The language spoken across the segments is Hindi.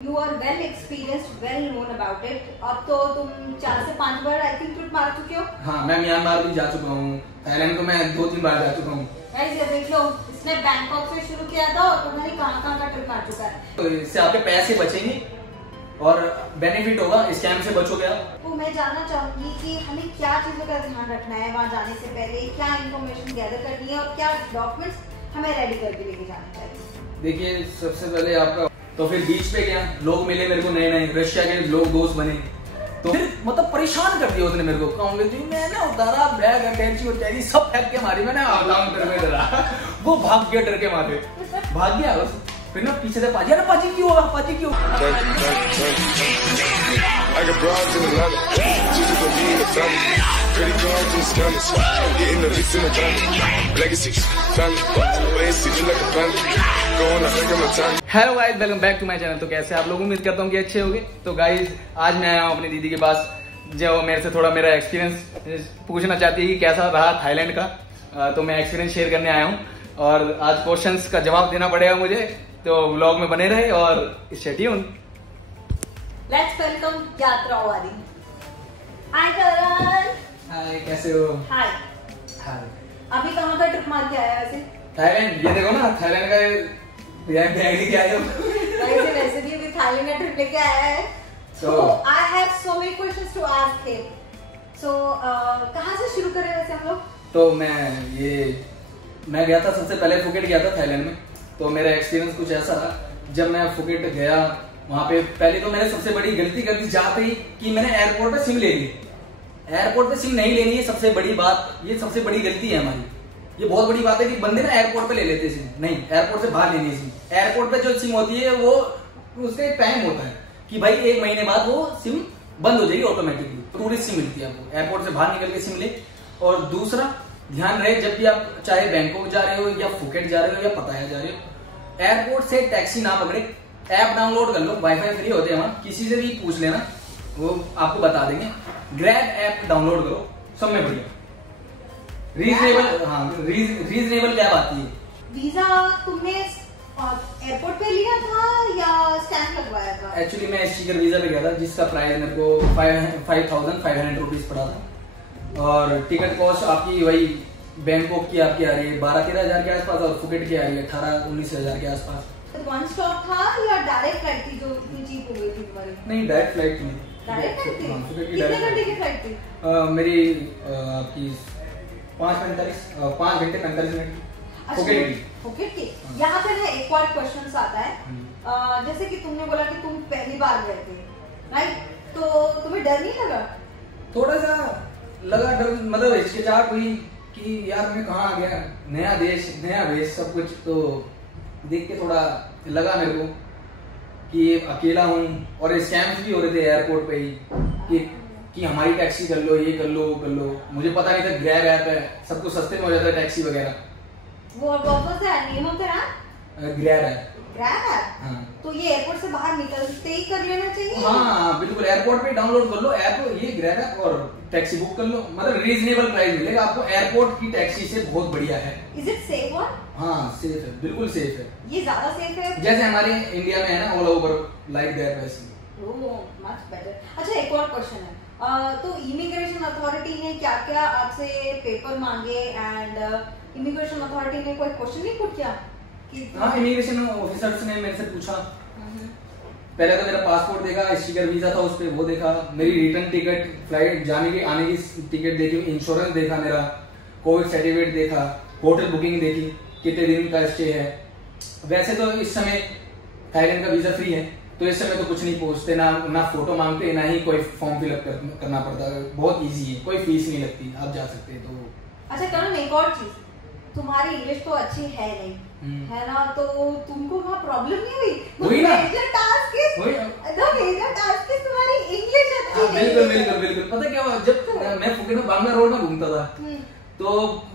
You are well experienced, well known about it. अब तो तुम 4 से 5 बार आई थिंक ट्रिप मार चुके हो। हाँ, मैं म्यांमार भी जा चुका हूँ। थाईलैंड को मैं 2-3 बार जा चुका हूँ। ये देख लो, इसने बैंकॉक से शुरू किया था और तुम्हारी कहाँ का ट्रिप मार चुका है। तो इससे आपके पैसे बचेंगे और बेनिफिट होगा, स्कैम से बचोगे आप। तो मैं जानना चाहूंगी कि हमें क्या चीजों का ध्यान रखना है वहाँ जाने से पहले, क्या इन्फॉर्मेशन गैदर करनी है और क्या डॉक्यूमेंट्स हमें रेडी करके लेके जाना चाहिए। देखिए, सबसे पहले आपका तो फिर बीच पे क्या लोग मिले मेरे को, नए नए रशिया के लोग दोस्त बने, तो फिर मतलब परेशान कर दिया उसने मेरे को। कहूँगे जी मैंने उतारा बैग अटैची उटैची सब फेंक के मारी, मैंने आउटडाउन करने डरा। वो भाग गया डर के मारे, भाग गया बस। फिर ना पीछे से पाजी, अरे पाजी क्यों हुआ, पाजी क्यों। Hello guys, welcome back to my channel. तो कैसे आप लोग, उम्मीद करता हूँ कि अच्छे होंगे। तो गाइस आज मैं आया हूँ अपनी दीदी के पास, जो मेरे से थोड़ा मेरा एक्सपीरियंस पूछना चाहती है कि कैसा रहा थाईलैंड का। तो मैं एक्सपीरियंस शेयर करने आया हूँ और आज क्वेश्चंस का जवाब देना पड़ेगा मुझे, तो व्लॉग में बने रहे और स्टे ट्यून। लेट्स वेलकम यात्रा वाली। हाय करण। हाय, कैसे हो। हाय। हाय। अभी कहाँ का ट्रिप मार के आया वैसे। थाईलैंड, ये देखो ना थाईलैंड का बैग लेके आया हूँ। वैसे भी अभी थाईलैंड का ट्रिप लेके आया है। So I have so many questions to ask him. So कहाँ से शुरू करें वैसे हम लोग। तो मैं गया था, सबसे पहले फुकेट गया था थाईलैंड में। तो मेरा एक्सपीरियंस कुछ ऐसा रहा, जब मैं फुकेट गया वहां पे पहले तो मैंने सबसे बड़ी गलती कर दी जाते ही कि मैंने एयरपोर्ट पे सिम ले ली। एयरपोर्ट पे सिम नहीं लेनी है सबसे बड़ी बात, ये सबसे बड़ी गलती है हमारी। ये बहुत बड़ी बात है कि बंदे ना एयरपोर्ट पे ले लेते सिम, नहीं, एयरपोर्ट से बाहर लेनी है सिम। एयरपोर्ट पे जो सिम होती है वो उसका एक टाइम होता है कि भाई 1 महीने बाद वो सिम बंद हो जाएगी ऑटोमेटिकली, टूरिस्ट सिम मिलती है आपको। एयरपोर्ट से बाहर निकल के सिम ले। और दूसरा ध्यान रहे, जब भी आप चाहे बैंकॉक जा रहे हो या फुकेट जा रहे हो या पताया जा रहे हो, एयरपोर्ट से टैक्सी ना पकड़े, ऐप डाउनलोड कर लो, वाईफाई फ्री होते हैं वहां, किसी से भी पूछ लेना, वो आपको बता देंगे। ग्रैब ऐप डाउनलोड करो, सब में बढ़िया रीजनेबल। हाँ, रीजनेबल कैब आती है। वीजा तुमने एयरपोर्ट पे लिया था या स्टैंप लगवाया था। एक्चुअली मैं स्टिकर वीजा पे गया था, जिसका प्राइस मेरे को 5500 रुपीज पड़ा था। और टिकट कॉस्ट आपकी वही बैंकॉक की आपकी आ रही है 12-13 हजार के आसपास, और फुकेट की आ रही है 18-19 हजार के आसपास। वन स्टॉप था या डायरेक्ट फ्लाइट थी जो इतनी चीप हो गई थी तुम्हारी। नहीं, डायरेक्ट फ्लाइट थी। डायरेक्ट फ्लाइट थी। फुकेट की कितने घंटे की फ्लाइट थी। मेरी आपकी 5 घंटे 45 मिनट फुकेट की। यहाँ पे ना एक और क्वेश्चन आता है, जैसे कि तुमने बोला कि तुम पहली बार गए थे, राइट, तो तुम्हें डर नहीं लगा। थोड़ा सा लगा डर, मतलब हिचकिचाहट हुई कि यार मैं कहाँ आ गया, नया देश नया वेश सब कुछ। तो देख के थोड़ा लगा मेरे को कि अकेला हूँ, और स्कैम्स भी हो रहे थे एयरपोर्ट पे ही कि हमारी टैक्सी कर लो, ये कर लो, वो कर लो। मुझे पता नहीं था ग्रैब ऐप है, सब कुछ सस्ते में हो जाता है टैक्सी वगैरह। वो कौन सा name of the app. Grab है। ग्रैब है। हाँ। तो ये एयरपोर्ट से बाहर निकलते ही कर लेना चाहिए। हाँ बिल्कुल, एयरपोर्ट पे डाउनलोड कर लो ऐप, ये ग्रैब ऐप, और टैक्सी बुक कर लो। मतलब रीजनेबल प्राइस मिलेगा आपको, एयरपोर्ट की टैक्सी से बहुत बढ़िया है। Is it safe one. हाँ सेफ है, बिल्कुल सेफ है। ये ज्यादा सेफ है जैसे हमारे इंडिया में है ना, ऑल ओवर लाइक दैट वैसे। Much better. अच्छा, एक और क्वेश्चन है, तो इमिग्रेशन अथॉरिटी ने क्या क्या आपसे पेपर मांगे, एंड इमिग्रेशन अथॉरिटी ने कोई क्वेश्चन नहीं पुट किया। हाँ, इमिग्रेशन ऑफिसर्स ने मेरे से पूछा। पहले तो मेरा पासपोर्ट देखा, स्टिकर वीजा था उस पे, वो देखा, मेरी रिटर्न टिकट, फ्लाइट जाने की आने की टिकट देखी, इंश्योरेंस देखा, मेरा कोविड सर्टिफिकेट देखा, होटल बुकिंग देखी, कितने दिन का स्टे है। वैसे तो इस समय थाईलैंड का वीजा फ्री है, तो इस समय तो कुछ नहीं पूछते, ना फोटो मांगते, ना ही कोई फॉर्म फिलअप करना पड़ता है। बहुत इजी है, कोई फीस नहीं लगती, आप जा सकते हैं। तो अच्छा करण, एक और चीज, तुम्हारी इंग्लिश तो अच्छी है नहीं, है ना, तो तुमको वहाँ प्रॉब्लम नहीं हुई। वही ना, मेजर टास्क इज तुम्हारी इंग्लिश अच्छी नहीं। बिल्कुल। पता क्या हुआ, जब मैं फुकेट में बांग्ला रोड में घूमता था, तो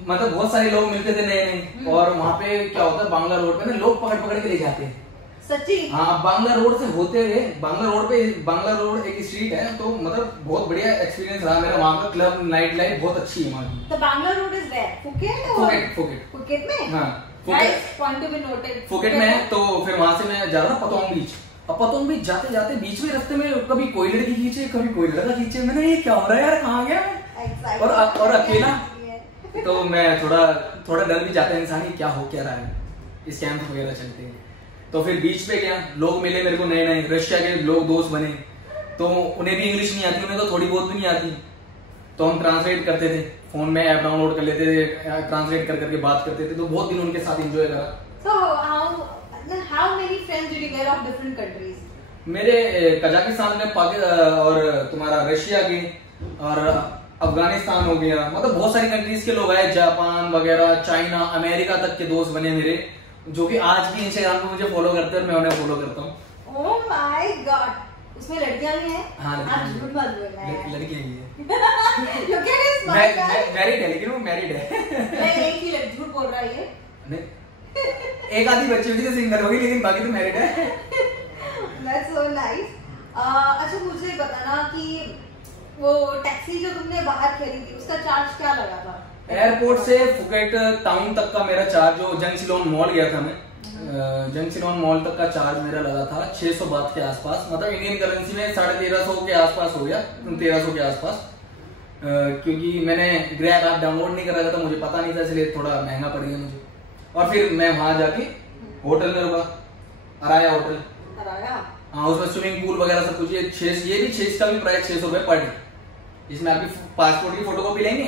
मतलब बहुत सारे लोग मिलते थे नए, और वहाँ पे क्या होता है, बांग्ला रोड पे ना लोग पकड़ के ले जाते हैं। सच्ची। हाँ, बांग्ला रोड से होते हुए बांग्ला रोड एक स्ट्रीट है, तो मतलब बहुत बढ़िया एक्सपीरियंस रहा मेरा वहाँ का। क्लब नाइट लाइफ बहुत अच्छी है वहाँ की। तो Bangla road is where, Phuket में। हाँ, point to be noted. Phuket में है। तो फिर वहां से मैं जा रहा था पतोंग बीच। अब पतंग भी जाते जाते बीच में रास्ते में कभी कोई लड़की खींचे, कभी कोई लड़का खींचे। मैंने ये क्या हो रहा है यार, कहाँ गया मैं? और अकेला, तो मैं थोड़ा डर भी जाता है इंसान की क्या हो क्या रहा है, स्कैम वगैरह चलते हैं। तो फिर बीच पे गया, लोग मिले मेरे को नए नए, रशिया के लोग दोस्त बने, तो उन्हें भी इंग्लिश नहीं आती, उन्हें तो थोड़ी बहुत भी नहीं आती, तो हम ट्रांसलेट करते थे, फोन में ऐप डाउनलोड कर लेते थे, ट्रांसलेट कर करके बात करते थे, तो बहुत दिन उनके साथ एंजॉय करा। How many friends did you get of different countries? मेरे कजाकिस्तान में, और तुम्हारा रशिया के, और अफगानिस्तान हो गया, मतलब बहुत सारी कंट्रीज के लोग आए, जापान वगैरह, चाइना, अमेरिका तक के दोस्त बने मेरे, जो कि आज भी इंस्टाग्राम पे मुझे फॉलो करते हैं और मैं उन्हें फॉलो करता हूँ। ओह माय गॉड, उसमें लड़कियां भी हैं? हाँ, आप झूठ मत बोलना है। लड़कियां भी हैं। Look at his smile, guys. Married है, लेकिन वो मैरिड है। नहीं, एक ही झूठ बोल रहा है ये। नहीं, एक आधी बच्ची होगी जो सिंगल होगी, लेकिन बाकी तो मैरिड है। That's so nice. अच्छा मुझे बताना कि वो टैक्सी जो तुमने बाहर खरीदी उसका चार्ज क्या लगा था? एयरपोर्ट से फुकेट टाउन तक का मेरा चार्ज, जो जंगसिलोन मॉल गया था मैं, जंगसिलोन मॉल तक का चार्ज मेरा लगा था 600 बात के आसपास, मतलब इंडियन करेंसी में 1350 के आसपास हो गया, 1300 के आसपास, क्योंकि मैंने ग्रैब ऐप डाउनलोड नहीं करा था, मुझे पता नहीं था, इसलिए थोड़ा महंगा पड़ गया मुझे। और फिर मैं वहां जाके होटल में रुका, अराया होटल। हाँ, उसमें स्विमिंग पूल वगैरह सब कुछ, ये भी 6 का भी प्राइस 600 रुपए पर डे, जिसमें आपकी पासपोर्ट की फोटोकॉपी लेंगे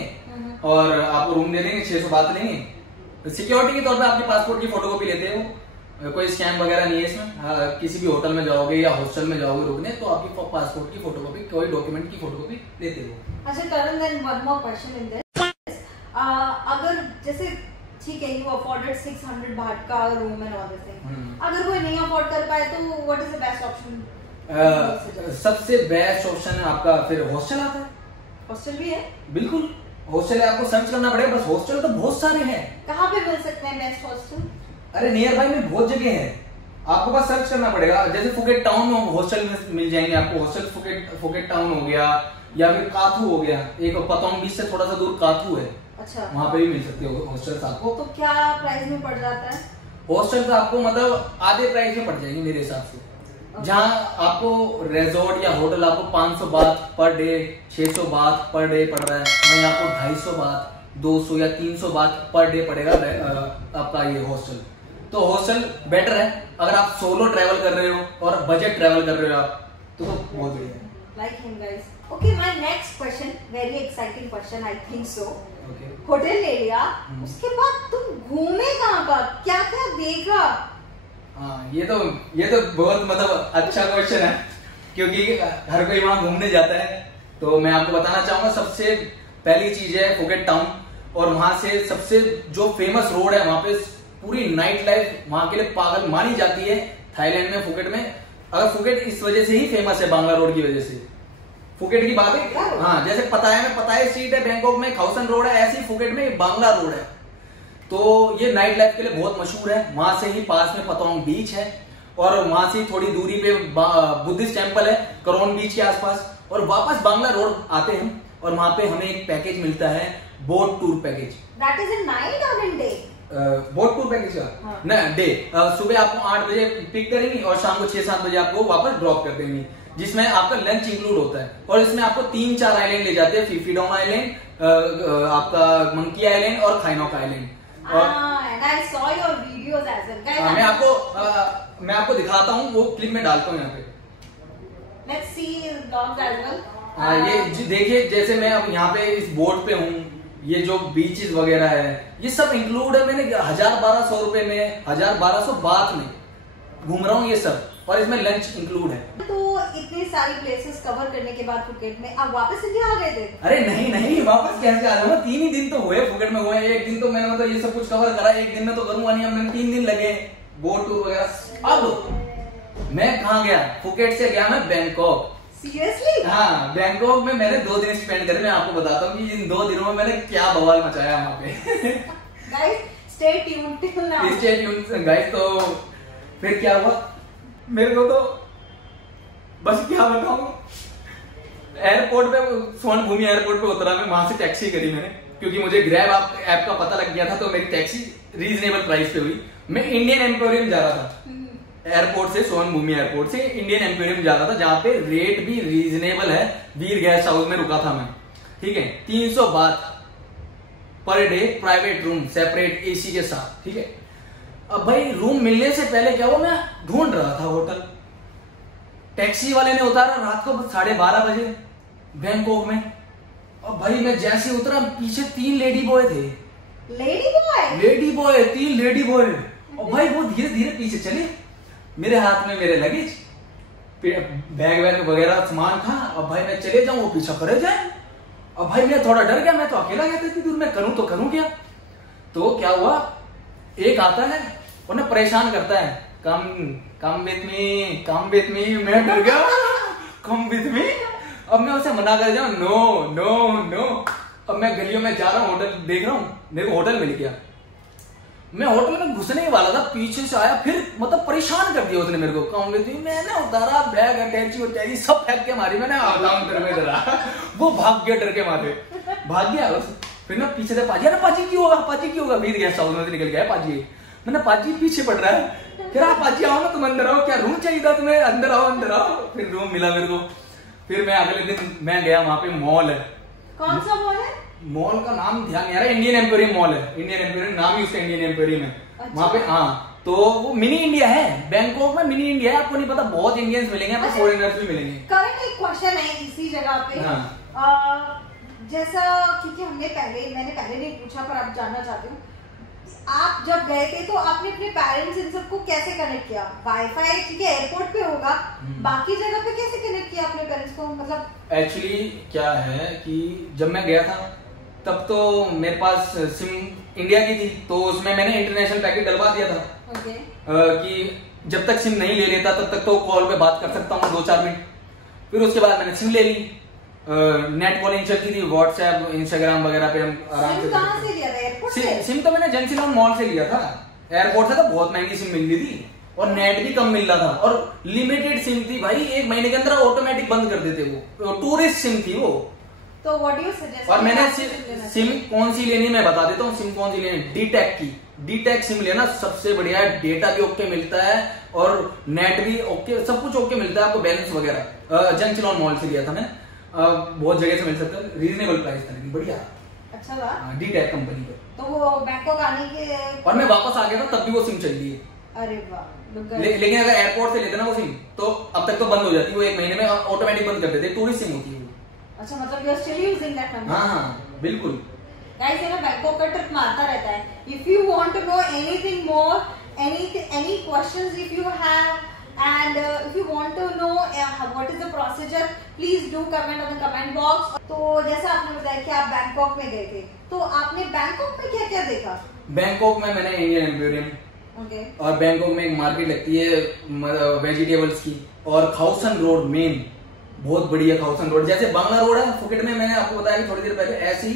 और आपको रूम दे देंगे, 600 बात लेंगे, सिक्योरिटी के तौर पे आपकी पासपोर्ट की फोटोकॉपी लेते हैं वो, कोई स्कैम वगैरह नहीं है इसमें। किसी भी होटल में जाओगे या हॉस्टल में जाओगे रुकने, तो आपकी पासपोर्ट की फोटोकॉपी, कोई डॉक्यूमेंट की फोटोकॉपी लेते हो। अच्छा Karan, then one more question in this, अगर जैसे ठीक है यू अफोर्डेड 600 बात का room and all this thing, अगर कोई नहीं अफोर्ड कर पाए तो what is the best option? सबसे बेस्ट ऑप्शन है आपका फिर हॉस्टल आता है। हॉस्टल भी है? बिल्कुल हॉस्टल है, आपको सर्च करना पड़ेगा, बस हॉस्टल तो बहुत सारे हैं। कहाँ पे मिल सकते हैं बेस्ट हॉस्टल? अरे नियर बाय में बहुत जगह है, आपको बस सर्च करना पड़ेगा। जैसे फुकेट टाउन में हॉस्टल मिल जाएंगे आपको, हॉस्टल फुकेट टाउन हो गया, या फिर काथू हो गया, एक पतंग बीच से थोड़ा सा दूर काथू है। अच्छा, वहां पे भी मिल सकते हो हॉस्टल्स आपको। तो क्या प्राइस में पड़ जाता है? हॉस्टल तो आपको मतलब आधे प्राइस में पड़ जाएंगे मेरे हिसाब से। जहाँ आपको रिजॉर्ट या होटल आपको 500 बात पर डे, 600 बात पर डे पड़ रहा है, वहीं आपको 250 बात, 200 या 300 बात पर डे पड़ेगा आपका ये हॉस्टल। तो हॉस्टल बेटर है अगर आप सोलो ट्रैवल कर रहे हो और बजट ट्रैवल कर रहे हो आप, तो बहुत बढ़िया है। Like him guys. Okay, my next question, very exciting question, I think so. Okay. Hotel ले लिया, उसके बाद तुम घूमे कहाँ पर, क्या क्या देखा? हाँ, ये तो बहुत मतलब अच्छा क्वेश्चन है, क्योंकि हर कोई वहां घूमने जाता है। तो मैं आपको बताना चाहूंगा, सबसे पहली चीज है फुकेट टाउन, और वहां से सबसे जो फेमस रोड है, वहां पे पूरी नाइट लाइफ वहां के लिए पागल मानी जाती है थाईलैंड में, फुकेट में। अगर फुकेट इस वजह से ही फेमस है, बांग्ला रोड की वजह से। फुकेट की बात है, हाँ, जैसे पताया में पताया स्ट्रीट है, बैंकॉक में खाउसन रोड है, ऐसी फुकेट में बांग्ला रोड है। तो ये नाइट लाइफ के लिए बहुत मशहूर है। वहां से ही पास में पतोंग बीच है, और वहां से थोड़ी दूरी पे बुद्धिस्ट टेम्पल है करोन बीच के आसपास, और वापस बांग्ला रोड आते हैं, और वहां पे हमें एक पैकेज मिलता है, boat tour package. That is in night और in day? Boat tour package का ना डे, सुबह आपको 8 बजे पिक करेंगी और शाम को 6-7 बजे आपको वापस ड्रॉप कर देंगी, जिसमें आपका लंच इंक्लूड होता है। और इसमें आपको 3-4 आइलैंड ले जाते हैं, फिफीडोंग आइलैंड, आपका मंकी आइलैंड और खाइनोक आइलैंड। मैं आपको दिखाता हूँ, वो क्लिप में डालता हूँ यहाँ पे। Let's see dogs as well. हाँ, ये देखिए, जैसे मैं अब यहाँ पे इस बोट पे हूँ, ये जो बीचेस वगैरह है ये सब इंक्लूड है। मैंने 1000-1200 रुपए में, 1000-1200 बात में घूम रहा हूँ ये सब, और इसमें लंच इंक्लूड है। तो इतनी सारी प्लेसेस कवर करने के बाद फुकेट में आप वापस इंडिया आ गए थे? अरे नहीं, वापस कैसे आ रहा हूँ, 3 ही दिन तो हुए फुकेट में हुए। एक दिन तो मैंने मतलब ये सब कुछ कवर करा, एक दिन में तो करूंगा नहीं, मैंने 3 दिन लगे बोट टूर वगैरह। अब मैं कहाँ गया, फुकेट से गया मैं बैंकॉक। सीरियसली? हाँ, बैंकॉक में मैंने 2 दिन स्पेंड करे। मैं आपको बताता हूँ कि इन 2 दिनों में मैंने क्या बवाल मचाया वहाँ पे। Guys stay tuned till now. Stay tuned guys. तो फिर क्या हुआ, मेरे को तो बस क्या बताऊं, एयरपोर्ट पे, स्वर्ण भूमि एयरपोर्ट पे उतरा मैं, वहां से टैक्सी करी मैंने, क्योंकि मुझे ग्रैब ऐप का पता लग गया था, तो मेरी टैक्सी रीजनेबल प्राइस पे हुई। मैं इंडियन एम्पोरियम जा रहा था, एयरपोर्ट से, सोन भूमि एयरपोर्ट से इंडियन एम्पोरियम जा रहा था, जहां पे रेट भी रीजनेबल है। वीर गेस्ट हाउस में रुका था मैं, ठीक है। 300 बात per day, private room, separate AC के साथ, ठीक है। अब भाई रूम मिलने से पहले क्या हुआ, मैं ढूंढ रहा था होटल। टैक्सी वाले ने उतारा रात को 12:30 बजे बैंकॉक में। अब भाई मैं जैसे उतरा, पीछे 3 लेडी बॉय थे। Lady boy 3 lady boy. और भाई वो धीरे धीरे पीछे चले, मेरे हाथ में मेरे लगेज, बैग वैग वगैरह सामान था। अब भाई मैं चले जाऊं, वो पीछा करे जाए। अब भाई मैं थोड़ा डर गया, मैं तो अकेला गया था इतनी दूर, मैं करूं तो करूं क्या। तो क्या हुआ, एक आता है और ना परेशान करता है, कम विथ मी। मैं डर गया, कम विथ मी। अब मैं उसे मना कर जाऊं, नो। अब मैं गलियों में जा रहा हूँ, होटल देख रहा हूँ, मेरे को होटल मिल गया। मैं होटल में घुसने ही वाला था, पीछे से आया, फिर मतलब परेशान कर दिया उसने मेरे को। कम विथ मी, मैंने उतारा बैग, अटैची सब फेंक के मारी मैंने, वो भाग गया डर के मारे, भाग गया। फिर ना पीछे से पाजी की होगा, वीर गेस्ट हाउस में से निकल गया पाजी। मैंने पाजी पीछे पड़ रहा है, कह रहा पाजी आओ ना, तुम अंदर आओ, क्या रूम चाहिए था तुम्हें, अंदर आओ। फिर रूम मिला मेरे को। फिर मैं अगले दिन मैं गया, वहां पे मॉल है। कौन सा मॉल है? मॉल का नाम ध्यान नहीं आ रहा, इंडियन एम्पोरियम मॉल है। इंडियन एम्पोरियम नाम ही उसका इंडियन एम्पोरियम है। अच्छा। वहां पे हाँ, तो वो मिनी इंडिया है, बैंकॉक में मिनी इंडिया है। आपको नहीं पता, बहुत इंडियंस मिलेंगे, आपको फॉरेनर्स भी मिलेंगे। करंट एक क्वेश्चन है इसी जगह पे। हाँ। जैसा क्योंकि मैंने पहले नहीं पूछा, पर अब जानना चाहती हूँ, आप जब गए थे तो आपने अपने पेरेंट्स इन सबको कैसे कनेक्ट किया? वाईफाई ठीक है एयरपोर्ट पे होगा, बाकी जगह पे कैसे कनेक्ट किया अपने पेरेंट्स को? मतलब एक्चुअली क्या है कि जब मैं गया था तब तो मेरे पास सिम इंडिया की थी, तो उसमें मैंने इंटरनेशनल पैकेट डलवा दिया था। okay. कि जब तक सिम नहीं ले लेता तब तक तो कॉल पे बात कर सकता हूँ 2-4 मिनट। फिर उसके बाद मैंने सिम ले ली, नेट कॉलिंग चलती थी, व्हाट्सएप, इंस्टाग्राम वगैरह पे हम आराम से। कहाँ से लिया था? एयरपोर्ट से? सिम तो मैंने जेंसिलॉन मॉल से लिया था। एयरपोर्ट से तो बहुत महंगी सिम मिल रही थी और नेट भी कम मिल रहा था और लिमिटेड सिम थी भाई, 1 महीने के अंदर ऑटोमेटिक बंद कर देते वो, टूरिस्ट सिम थी वो। तो व्हाट डू यू सजेस्ट? और मैंने सिम कौन सी लेनी मैं बता देता हूँ, सिम कौन सी लेनी, डीटेक की। डीटेक सिम लेना सबसे बढ़िया है, डेटा भी ओके मिलता है और नेट भी ओके, सब कुछ ओके मिलता है आपको, बैलेंस वगैरह। जेंसिलॉन मॉल से लिया था मैं, बहुत जगह से मिल सकता है, रीजनेबल प्राइस था, बढ़िया। अच्छा था डीटेक कंपनी पे। तो वो बैंकॉक आने के और मैं वापस आ गया था तब भी वो सिम चल रही है। अरे वाह। लेकिन अगर एयरपोर्ट से लेते ना वो सिम तो अब तक तो बंद हो जाती, वो 1 महीने में ऑटोमेटिक बंद कर देते, टूरिस्ट सिम होती है वो। अच्छा, मतलब you are still using that number? हाँ बिल्कुल। गाइस ये ना बैंकॉक का ट्रिप मारता रहता है। If you want to know anything more, any questions if you have, and if you want to know what is the procedure, please do comment on the comment box. तो जैसा आपने बताया कि आप बैंकॉक में गए थे, तो आपने बैंकॉक में क्या क्या देखा? बैंकॉक में मैंने इंडियन एम्पोरियम, और बैंकॉक में एक मार्केट लगती है वेजिटेबल्स की, और खाउसन रोड मेन, बहुत बढ़िया खाउसन रोड, जैसे बांग्ला रोड है फुकेट में, मैंने आपको बताया कि थोड़ी देर पहले, ऐसी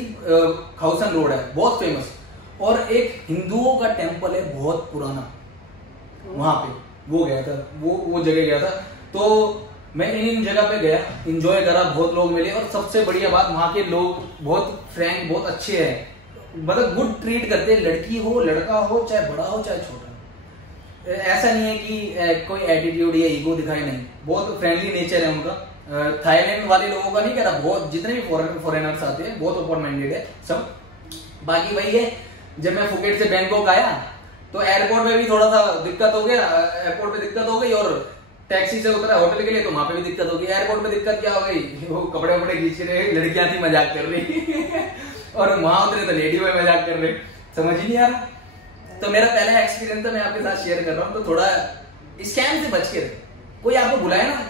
खाउसन रोड है बहुत फेमस। और एक हिंदुओं का टेम्पल है बहुत पुराना, वहां पे वो गया था, वो जगह गया था। तो मैं इन जगह पे गया, एंजॉय करा, बहुत लोग मिले, और सबसे बढ़िया बात वहां के लोग बहुत फ्रैंक, बहुत अच्छे हैं, मतलब गुड ट्रीट करते हैं, लड़की हो लड़का हो, चाहे बड़ा हो चाहे छोटा। ऐसा नहीं है कि कोई एटीट्यूड या ईगो दिखाए, नहीं, बहुत फ्रेंडली नेचर है उनका। थाईलैंड वाले लोगों का नहीं कह रहा, बहुत जितने भी फॉरेनर्स आते हैं बहुत ओपन माइंडेड है सब। बाकी वही है, जब मैं फुकेट से बैंकॉक आया तो एयरपोर्ट में भी थोड़ा सा दिक्कत हो गया, एयरपोर्ट पे दिक्कत हो गई, और टैक्सी से उतरा होटल के लिए तो वहां पे भी दिक्कत हो गई। एयरपोर्ट पे दिक्कत क्या हो गई, वो कपड़े वपड़े खींच रहे, लड़कियां थी मजाक कर रही और वहां उतरे तो लेडी बॉय मजाक कर रहे, समझ ही नहीं आ रहा। तो मेरा पहला एक्सपीरियंस तो मैं आपके साथ शेयर कर रहा हूँ। तो थोड़ा स्कैम से बच के रहे, कोई आपको बुलाए ना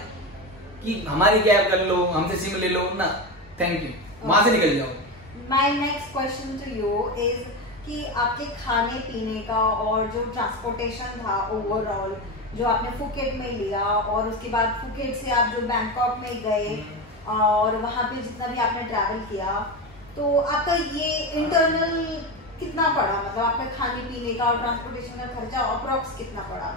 कि हमारी कैब कर लो, हमसे सिम ले लो ना, थैंक यू, वहां से निकल जाओ। My next question to you is कि आपके खाने पीने का और जो ट्रांसपोर्टेशन था ओवरऑल, जो आपने फुकेट में लिया, और उसके बाद फुकेट से आप जो बैंकॉक में गए और वहां पे जितना भी आपने ट्रैवल किया, तो आपका ये इंटरनल कितना पड़ा, मतलब आपका खाने पीने का और ट्रांसपोर्टेशन का खर्चा अप्रॉक्स कितना पड़ा?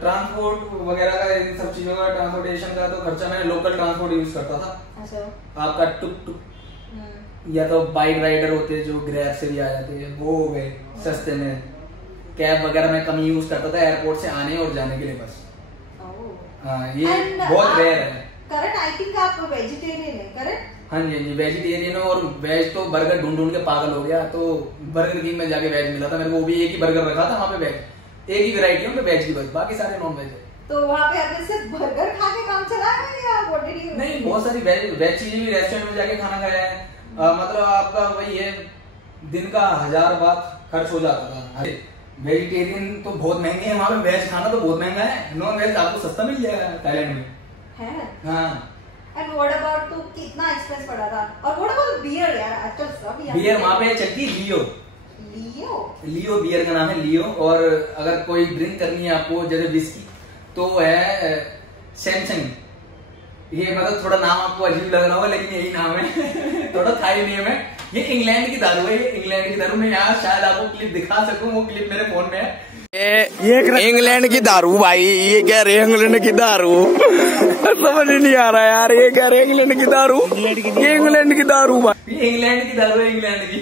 ट्रांसपोर्ट वगैरह का, इन सब चीजों का, ट्रांसपोर्टेशन का तो खर्चा मैंने लोकल ट्रांसपोर्ट यूज करता था। अच्छा। आपका टुक टुक या तो बाइक राइडर होते जो ग्रैब से भी आ जाते हैं, वो हो गए सस्ते में, कैब वगैरह मैं कम यूज करता था एयरपोर्ट से आने और जाने के लिए बस। ये बहुत रेयर है। करेक्ट, आई थिंक आप वेजिटेरियन है, करेक्ट? हाँ जी, वेजिटेरियन और वेज तो बर्गर ढूंढ ढूंढ के पागल हो गया, तो बर्गर किंग में जाके वेज मिला था मेरे को, वो भी एक ही बर्गर रखा था वहाँ पे वेज, एक ही वेरायटी है वेज की बस, बाकी सारे नॉन वेज है। तो वहाँ पे आपने सिर्फ बर्गर खा के काम चलाया है या व्हाट डिड यू? नहीं, बहुत सारी वेज चीजें भी रेस्टोरेंट में जाके खाना खाया है। मतलब आपका वही है, दिन का 1000 बात खर्च हो जाता था। अरे वेजिटेरियन तो बहुत महंगे हैं वहाँ पे, वेज खाना तो बहुत महंगा है, नॉन वेज आपको सस्ता मिल जाएगा थाईलैंड में है। हाँ। And what about, तो कितना एक्सपेंस पड़ा था? और what about beer यार, आजकल सब यार बियर वहाँ पे चलती लियो बियर का नाम है लियो। और अगर कोई ड्रिंक करनी है आपको जैसे विस्की तो है सैमसंग। ये मतलब थोड़ा नाम आपको अजीब लग रहा होगा लेकिन यही नाम है थोड़ा थाई नेम है। ये इंग्लैंड की दारू है, ये इंग्लैंड की दारू। मैं यहाँ शायद आपको क्लिप दिखा सकूं, वो क्लिप मेरे फोन में है। ये इंग्लैंड की दारू भाई, ये कह रहे इंग्लैंड की दारू समझ नहीं आ रहा यार, ये कह रहे इंग्लैंड की दारू, ये इंग्लैंड की दारू भाई, ये इंग्लैंड की दारू है, इंग्लैंड की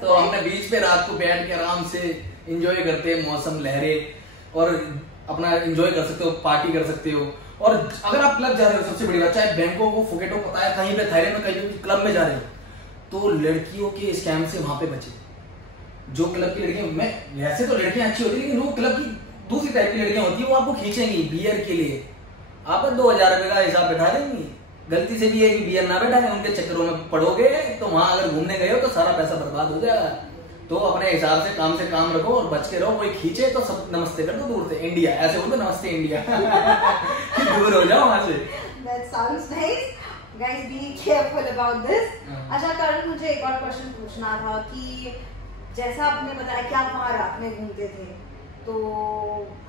तो हमने बीच पे रात को बैठ के आराम से एंजॉय करते हैं, मौसम, लहरें, और अपना एंजॉय कर सकते हो, पार्टी कर सकते हो। और अगर आप क्लब जा रहे हो, सबसे बड़ी बात, चाहे बैंकॉक हो, फुकेट हो, पता है कहीं पे थाईलैंड में कहीं भी क्लब में जा रहे हो, तो लड़कियों के स्कैम से वहां पे बचे। जो क्लब की लड़कियां, मैं वैसे तो लड़कियां अच्छी होती है, लेकिन वो क्लब की दूसरी टाइप की लड़कियां होती है, वो आपको खींचेंगी बियर के लिए, आप 2000 रुपए का हिसाब बैठा देंगी। गलती से भी है कि बियर ना बैठाए, उनके चक्करों में पड़ोगे तो वहां अगर घूमने गए हो तो सारा पैसा बर्बाद हो जाएगा। तो अपने हिसाब से काम रखो और बच के रहो। कोई खींचे तो सब नमस्ते कर दो दूर से, इंडिया ऐसे बोलते, नमस्ते इंडिया दूर हो जाओ वहां से। That sounds nice. Guys, be careful about this. अच्छा करण, मुझे एक और क्वेश्चन पूछना था कि जैसा आपने बताया कि आप वहाँ रात में घूमते थे, तो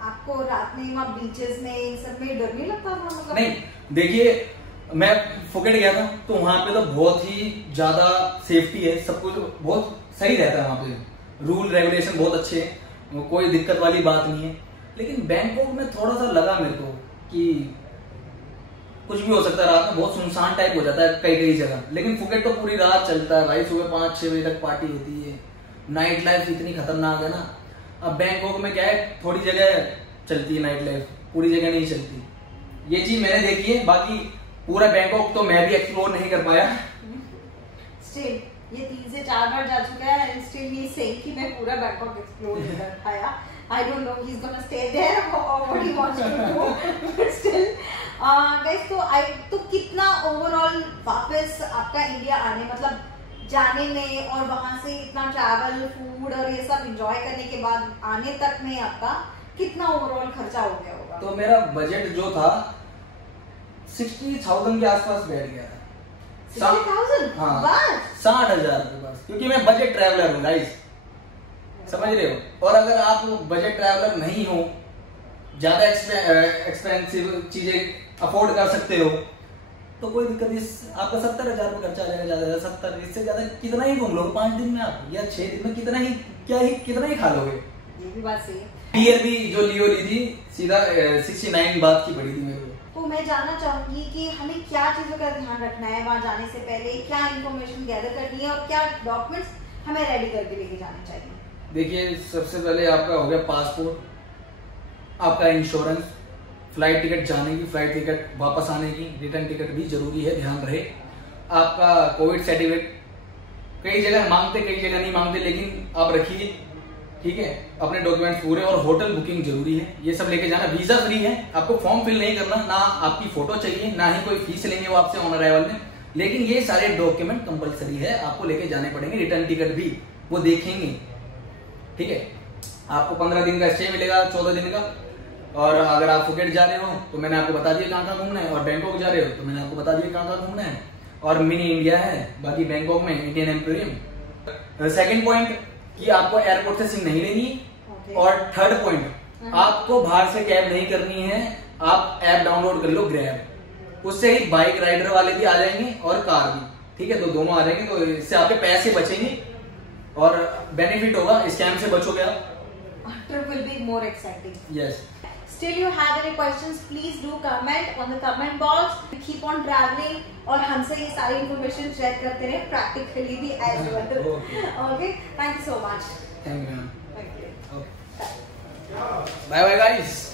आपको रात में वहाँ बीचेस में इन सब में डर नहीं लगता था? मतलब नहीं, देखिए मैं फुकेट गया था तो वहां पे तो बहुत ही ज्यादा सेफ्टी है, सब कुछ बहुत सही रहता है वहां पे, रूल रेगुलेशन बहुत अच्छे हैं, कोई दिक्कत वाली बात नहीं है। लेकिन बैंकॉक में थोड़ा सा लगा मेरे को कि कुछ भी हो सकता है, रात में बहुत सुनसान टाइप हो जाता है कई जगह। लेकिन फुकेट तो पूरी रात चलता है भाई, सुबह 5-6 बजे तक पार्टी होती है, नाइट लाइफ इतनी खतरनाक है ना। अब बैंकॉक में क्या है, थोड़ी जगह चलती है नाइट लाइफ, पूरी जगह नहीं चलती, ये चीज मैंने देखी है। बाकी पूरा बैंकॉक तो मैं भी एक्सप्लोर नहीं कर पाया। स्टिल ये 3 से 4 बार जा चुका है एंड स्टिल ही सेइंग कि मैं पूरा बैंकॉक एक्सप्लोर नहीं कर पाया। I don't know he's gonna stay there or what he wants to do, but still guys, तो कितना ओवरऑल वापस आपका इंडिया आने, मतलब जाने में और वहां से इतना ट्रैवल, फूड और ये सब एंजॉय करने के बाद आने तक में आपका कितना ओवरऑल खर्चा हो गया होगा? तो मेरा बजट जो था 60,000 के आसपास बैठ गया था। 60,000? हाँ, बस 60,000 के पास, क्योंकि मैं बजट ट्रैवलर हूँ गाइस, समझ रहे हो। और अगर आप बजट ट्रैवलर नहीं हो, ज्यादा एक्सपेंसिव चीजें अफोर्ड कर सकते हो, तो कोई दिक्कत नहीं, आपका 70,000 रुपये खर्चा आ जाएगा, ज्यादा 70, इससे ज्यादा कितना ही घूम लोगे 5 दिन में आप, या 6 दिन में कितना ही खा लोगे। ये भी बात सही है। बियर भी जो लियो ली थी सीधा 69 बात की पड़ी थी मेरे को। तो मैं जानना चाहूंगी कि हमें क्या चीजों का ध्यान रखना है वहां जाने से पहले, क्या इन्फॉर्मेशन गैदर करनी है और क्या डॉक्यूमेंट्स हमें रेडी करके लेके जाने चाहिए? देखिए, सबसे पहले आपका हो गया पासपोर्ट, आपका इंश्योरेंस, फ्लाइट टिकट जाने की, फ्लाइट टिकट वापस आने की, रिटर्न टिकट भी जरूरी है, ध्यान रहे। आपका कोविड सर्टिफिकेट कई जगह मांगते, कई जगह नहीं मांगते, लेकिन आप रखिए, ठीक है। अपने डॉक्यूमेंट्स पूरे, और होटल बुकिंग जरूरी है, ये सब लेके जाना। वीजा फ्री है, आपको फॉर्म फिल नहीं करना, ना आपकी फोटो चाहिए, ना ही कोई फीस लेंगे वो आपसे ऑन अराइवल में, लेकिन ये सारे डॉक्यूमेंट कंपलसरी है, आपको लेके जाने पड़ेंगे। रिटर्न टिकट भी वो देखेंगे, ठीक है। आपको 15 दिन का स्टे मिलेगा, 14 दिन का। और अगर आप फुकेट जा रहे हो तो मैंने आपको बता दिया कहाँ घूमना है, और बैंकॉक जा रहे हो तो मैंने आपको बता दिया कहाँ घूमना है। और मिनी इंडिया है बाकी बैंकॉक में, इंडियन एम्पोरियम। सेकंड पॉइंट कि आपको एयरपोर्ट से सिम नहीं लेनी। और थर्ड पॉइंट, आपको बाहर से कैब नहीं करनी है, आप ऐप डाउनलोड कर लो ग्रैब, उससे ही बाइक राइडर वाले भी आ जाएंगे और कार भी, ठीक है। तो दोनों आ जाएंगे, तो इससे आपके पैसे बचेंगे और बेनिफिट होगा, स्कैम से बचोगे आप। Trip will be more exciting. Yes. Still you have any questions, please do comment on the comment box. Keep on traveling और हमसे ये सारी information शेयर करते रहे, practically भी as well. Okay. Thank you so much. Thank you ma'am. Thank you. Bye bye guys.